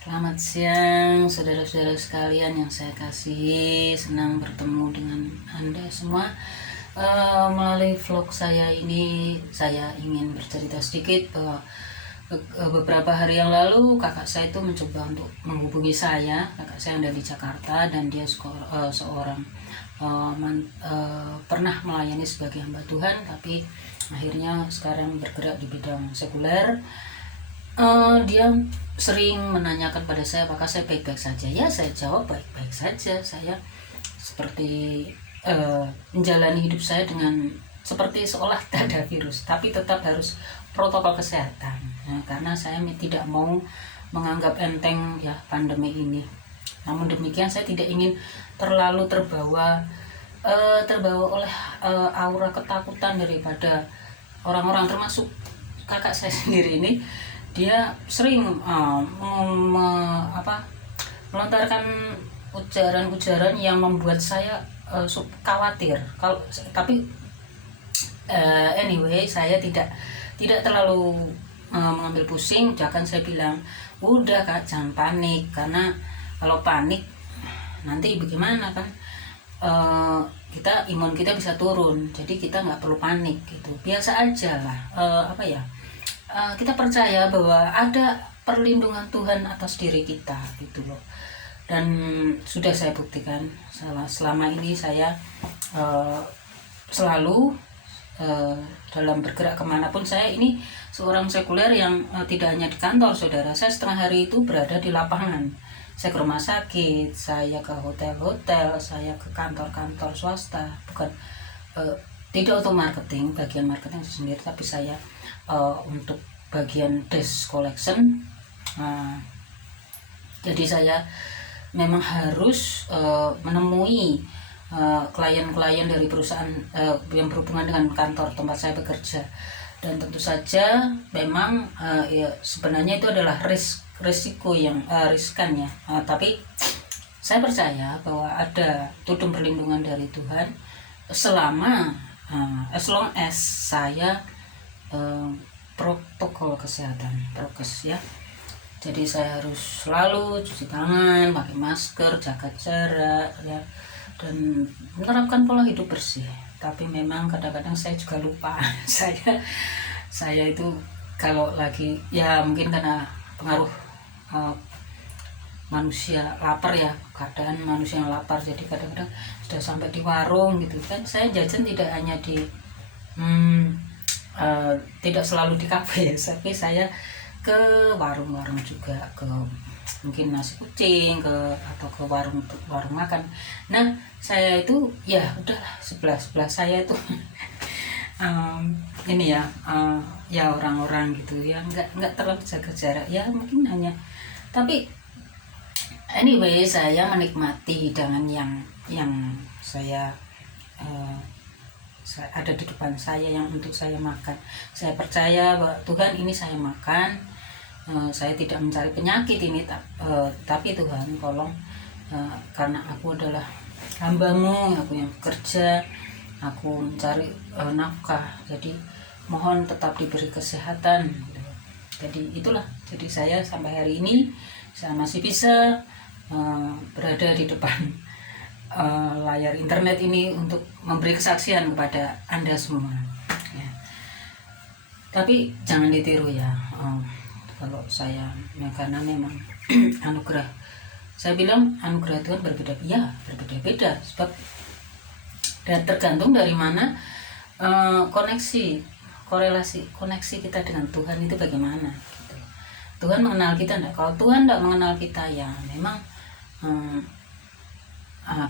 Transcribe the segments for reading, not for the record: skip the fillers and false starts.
Selamat siang saudara-saudara sekalian yang saya kasihi. Senang bertemu dengan Anda semua. Melalui vlog saya ini saya ingin bercerita sedikit bahwa beberapa hari yang lalu kakak saya itu mencoba untuk menghubungi saya. Kakak saya yang ada di Jakarta dan dia seorang pernah melayani sebagai hamba Tuhan, tapi akhirnya sekarang bergerak di bidang sekuler. Dia sering menanyakan pada saya apakah saya baik-baik saja. Ya, saya jawab baik-baik saja. Saya seperti menjalani hidup saya dengan seperti seolah tidak ada virus, tapi tetap harus protokol kesehatan. Nah, karena saya tidak mau menganggap enteng ya pandemi ini. Namun demikian saya tidak ingin terlalu terbawa oleh aura ketakutan daripada orang-orang, termasuk kakak saya sendiri ini. Dia sering melontarkan ujaran-ujaran yang membuat saya khawatir. Tapi anyway, saya tidak terlalu mengambil pusing. Jangan saya bilang, udah kak, jangan panik, karena kalau panik nanti bagaimana kan, imun kita bisa turun, jadi kita nggak perlu panik gitu, biasa aja lah. Kita percaya bahwa ada perlindungan Tuhan atas diri kita gitu loh. Dan sudah saya buktikan selama ini saya selalu dalam bergerak kemanapun. Saya ini seorang sekuler yang tidak hanya di kantor, saudara. Saya setengah hari itu berada di lapangan. Saya ke rumah sakit, saya ke hotel-hotel, saya ke kantor-kantor swasta. Bukan tidak untuk marketing, bagian marketing sendiri, tapi saya untuk bagian desk collection. Jadi saya memang harus menemui klien-klien dari perusahaan yang berhubungan dengan kantor tempat saya bekerja. Dan tentu saja memang ya, sebenarnya itu adalah risiko yang riskan ya, tapi saya percaya bahwa ada tudung perlindungan dari Tuhan selama as long as saya protokol kesehatan, prokes ya. Jadi saya harus selalu cuci tangan, pakai masker, jaga jarak ya, dan menerapkan pola hidup bersih. Tapi memang kadang-kadang saya juga lupa. saya itu kalau lagi ya, mungkin karena pengaruh manusia lapar ya, keadaan manusia yang lapar, jadi kadang-kadang sudah sampai di warung gitu kan. Saya jajan tidak hanya di tidak selalu di kafe, tapi saya ke warung-warung juga, ke mungkin nasi kucing, atau ke warung makan. Nah, saya itu ya udahlah, sebelah saya itu ini ya, ya orang-orang gitu ya, nggak terlalu jaga jarak ya, mungkin hanya. Tapi anyway, saya menikmati hidangan yang saya ada di depan saya, yang untuk saya makan. Saya percaya bahwa Tuhan, ini saya makan, saya tidak mencari penyakit ini, tapi Tuhan tolong, karena aku adalah hambamu, aku yang bekerja, aku mencari nafkah, jadi mohon tetap diberi kesehatan. Jadi itulah, jadi saya sampai hari ini saya masih bisa berada di depan layar internet ini untuk memberi kesaksian kepada Anda semua ya. Tapi jangan ditiru ya, kalau saya ya, karena memang anugerah, saya bilang anugerah Tuhan berbeda-beda, sebab dan tergantung dari mana koneksi kita dengan Tuhan itu bagaimana gitu. Tuhan mengenal kita enggak? Kalau Tuhan tidak mengenal kita, ya memang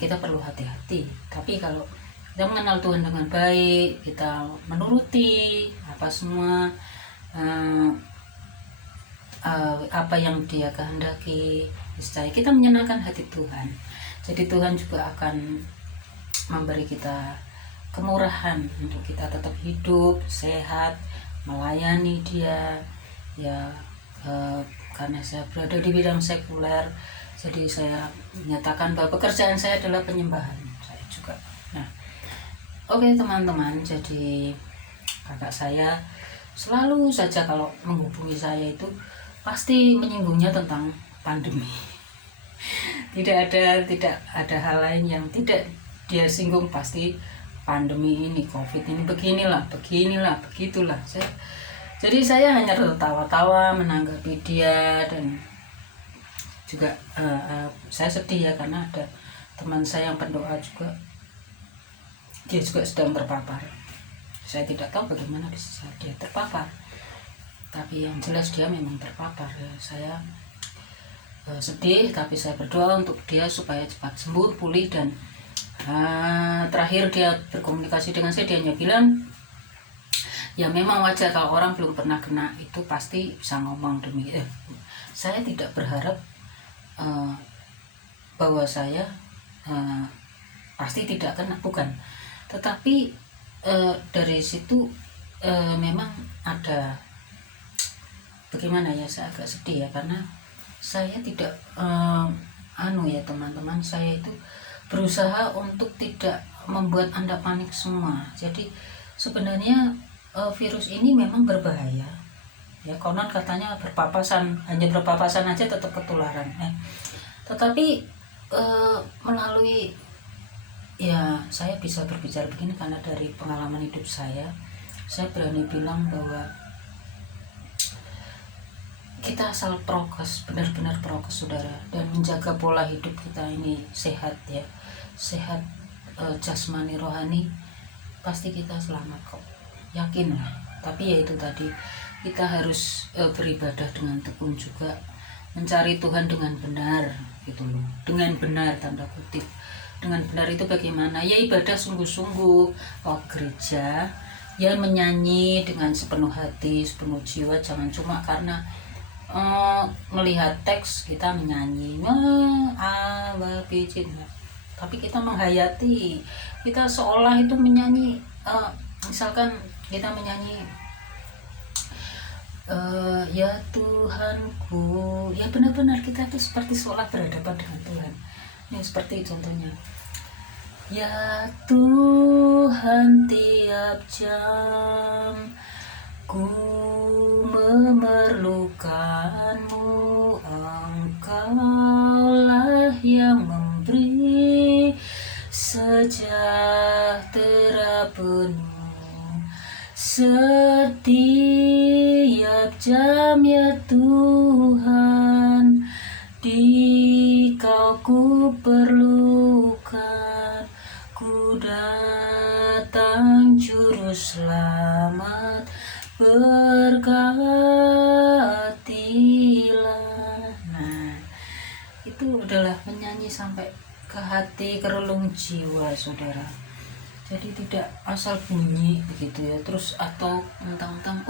kita perlu hati-hati. Tapi kalau kita mengenal Tuhan dengan baik, kita menuruti apa semua apa yang Dia kehendaki, niscaya kita menyenangkan hati Tuhan. Jadi Tuhan juga akan memberi kita kemurahan untuk kita tetap hidup sehat, melayani Dia ya. Karena saya berada di bidang sekuler, jadi saya menyatakan bahwa pekerjaan saya adalah penyembahan saya juga. Nah, oke teman-teman, jadi kakak saya selalu saja kalau menghubungi saya itu pasti menyinggungnya tentang pandemi. Tidak ada hal lain yang tidak dia singgung, pasti pandemi ini, COVID ini, beginilah, begitulah. Jadi saya hanya tertawa-tawa menanggapi dia, dan juga saya sedih ya, karena ada teman saya yang pendoa juga, dia juga sedang terpapar. Saya tidak tahu bagaimana bisa dia terpapar, tapi yang jelas dia memang terpapar ya. Saya sedih, tapi saya berdoa untuk dia supaya cepat sembuh, pulih. Dan terakhir dia berkomunikasi dengan saya, dia hanya bilang ya memang wajar kalau orang belum pernah kena itu pasti bisa ngomong demikian. Saya tidak berharap bahwa saya pasti tidak kena, bukan, tetapi dari situ memang ada bagaimana ya, saya agak sedih ya, karena saya tidak ya teman-teman, saya itu berusaha untuk tidak membuat Anda panik semua. Jadi sebenarnya virus ini memang berbahaya ya, konon katanya hanya berpapasan aja tetap ketularan tetapi melalui ya, saya bisa berbicara begini karena dari pengalaman hidup saya berani bilang bahwa kita asal prokes, benar-benar prokes saudara, dan menjaga pola hidup kita ini sehat ya, sehat jasmani rohani, pasti kita selamat kok, yakinlah. Tapi ya itu tadi, kita harus beribadah dengan tekun juga, mencari Tuhan dengan benar gitu loh, dengan benar tanda kutip. Dengan benar itu bagaimana? Ya ibadah sungguh-sungguh, gereja, ya menyanyi dengan sepenuh hati, sepenuh jiwa, jangan cuma karena melihat teks kita menyanyi tapi kita menghayati, kita seolah itu menyanyi. Misalkan kita menyanyi ya Tuhanku, ya benar-benar kita itu seperti seolah berhadapan dengan Tuhan. Ini seperti contohnya, ya Tuhan, tiap jam ku memerlukanmu, Engkaulah yang memberi sejahtera penuh setiap jam, ya Tuhan, di Kau ku perlukan, ku datang juru selamat, berkatilah. Nah, itu adalah menyanyi sampai ke hati, ke relung jiwa saudara. Jadi tidak asal bunyi begitu ya, terus atau mentang-mentang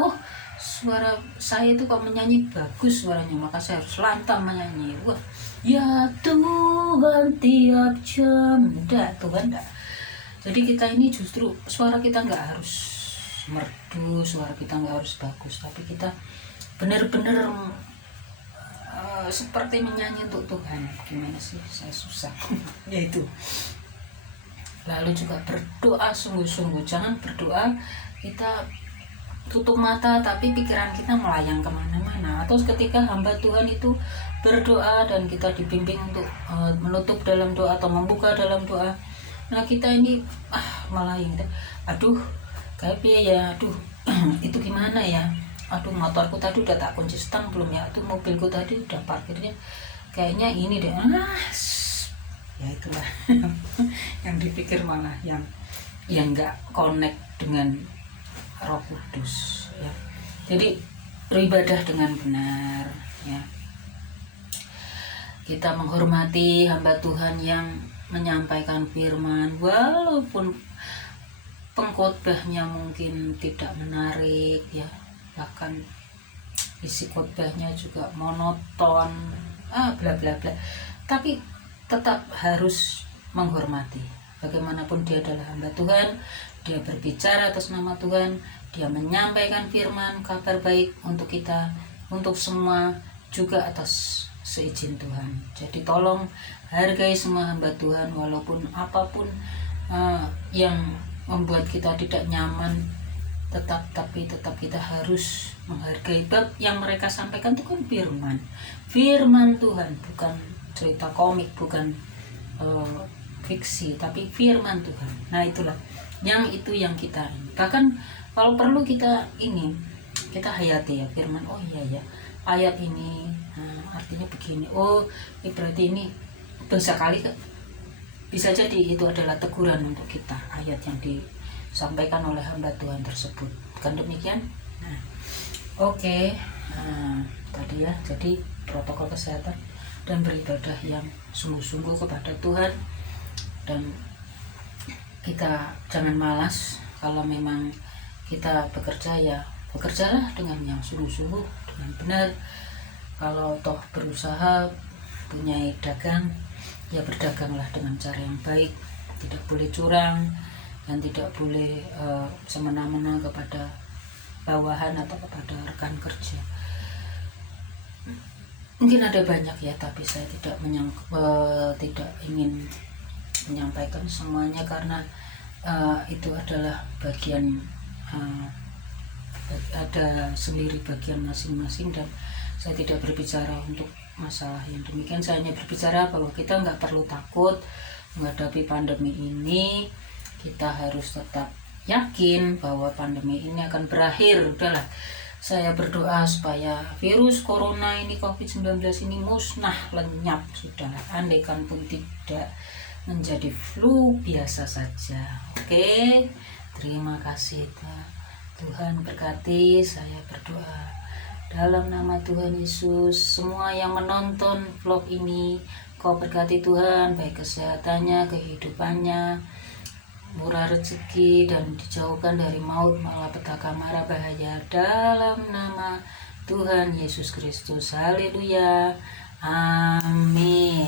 suara saya itu kok menyanyi bagus suaranya, maka saya harus lantang menyanyi. Wah, ya Tuhan, tiap jam. Enggak, Tuhan enggak. Jadi kita ini justru suara kita enggak harus merdu, suara kita nggak harus bagus, tapi kita benar-benar seperti menyanyi untuk Tuhan. Gimana sih, saya susah yaitu. Lalu juga berdoa sungguh-sungguh, jangan berdoa kita tutup mata tapi pikiran kita melayang kemana-mana. Atau ketika hamba Tuhan itu berdoa dan kita dibimbing untuk menutup dalam doa atau membuka dalam doa, nah kita ini melayang, kayak ya, itu gimana ya, motorku tadi udah tak kunci stang belum ya, mobilku tadi udah parkirnya kayaknya ini deh, ya itulah yang dipikir malah yang nggak connect dengan Roh Kudus ya. Jadi beribadah dengan benar ya, kita menghormati hamba Tuhan yang menyampaikan firman, walaupun pengkhotbahnya mungkin tidak menarik ya, bahkan isi khotbahnya juga monoton, bla bla bla, tapi tetap harus menghormati. Bagaimanapun dia adalah hamba Tuhan, dia berbicara atas nama Tuhan, dia menyampaikan firman kabar baik untuk kita, untuk semua, juga atas seizin Tuhan. Jadi tolong hargai semua hamba Tuhan, walaupun apapun yang membuat kita tidak nyaman, tetap kita harus menghargai. Bab yang mereka sampaikan itu kan firman Tuhan, bukan cerita komik, bukan fiksi, tapi firman Tuhan. Nah itulah yang kita bahkan kalau perlu kita hayati ya firman. Oh iya ya, ayat ini artinya begini. Oh berarti ini bisa jadi itu adalah teguran untuk kita, ayat yang disampaikan oleh hamba Tuhan tersebut, kan demikian. Nah oke. Tadi ya, jadi protokol kesehatan dan beribadah yang sungguh-sungguh kepada Tuhan, dan kita jangan malas. Kalau memang kita bekerja, ya bekerjalah dengan yang sungguh-sungguh, dengan benar. Kalau toh berusaha punya dagang, ya berdaganglah dengan cara yang baik, tidak boleh curang dan tidak boleh semena-mena kepada bawahan atau kepada rekan kerja. Mungkin ada banyak ya, tapi saya tidak ingin menyampaikan semuanya karena itu adalah bagian ada sendiri bagian masing-masing, dan saya tidak berbicara untuk masalah yang demikian. Saya hanya berbicara bahwa kita nggak perlu takut menghadapi pandemi ini. Kita harus tetap yakin bahwa pandemi ini akan berakhir. Udahlah, saya berdoa supaya virus corona ini, COVID-19 ini musnah, lenyap. Sudahlah, andaikan pun tidak, menjadi flu biasa saja. Oke, terima kasih. Tuhan berkati. Saya berdoa dalam nama Tuhan Yesus. Semua yang menonton vlog ini, Kau berkati Tuhan, baik kesehatannya, kehidupannya, murah rezeki, dan dijauhkan dari maut, malapetaka, mara bahaya, dalam nama Tuhan Yesus Kristus. Haleluya, amin.